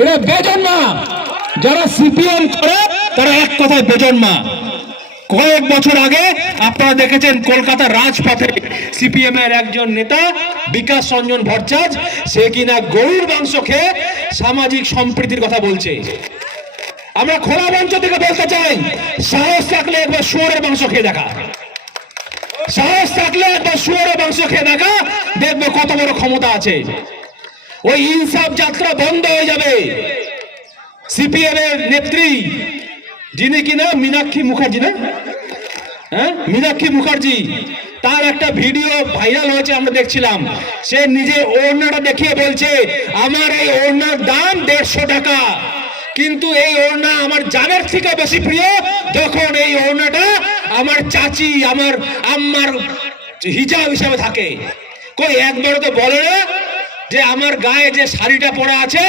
এরা বেজন্মা। যারা সিপিএম করে তারা এক কথায় বেজন্মা। কয়েক বছর আগে আপনারা দেখেছেন কলকাতার রাজপথে সিপিএম এর একজন নেতা বিকাশ রঞ্জন ভট্টাচার্য, সে কিনা গরুর মাংস খেয়ে সামাজিক সম্প্রীতির কথা বলছে। আমরা খোলা মঞ্চ থেকে বলতে চাই, সাহস থাকলে একবার শুয়োরের মাংস খেয়ে দেখা, সাহস থাকলে একবার শুয়োরের মাংস খেয়ে দেখা, দেখবো কত বড় ক্ষমতা আছে। ওই ইনসাফ যাত্রা বন্ধ হয়ে যাবে। সিপিএম এর নেত্রী যিনি কিনা মীনাক্ষী মুখার্জি, না হ্যাঁ মীনাক্ষী মুখার্জি, তার একটা ভিডিও ভাইরাল হয়েছে, আমরা দেখছিলাম। সে নিজে ওড়নাটা দেখিয়ে বলছে আমার এই ওড়নার দাম 150 টাকা, কিন্তু এই ওড়না আমার জানের থেকে বেশি প্রিয় যখন এই ওড়নাটা আমার চাচি আমার আম্মার হিজাব হিসাবে থাকে। কই একবারও তো বলে না যে আমার গায়ে যে শাড়িটা পরা আছে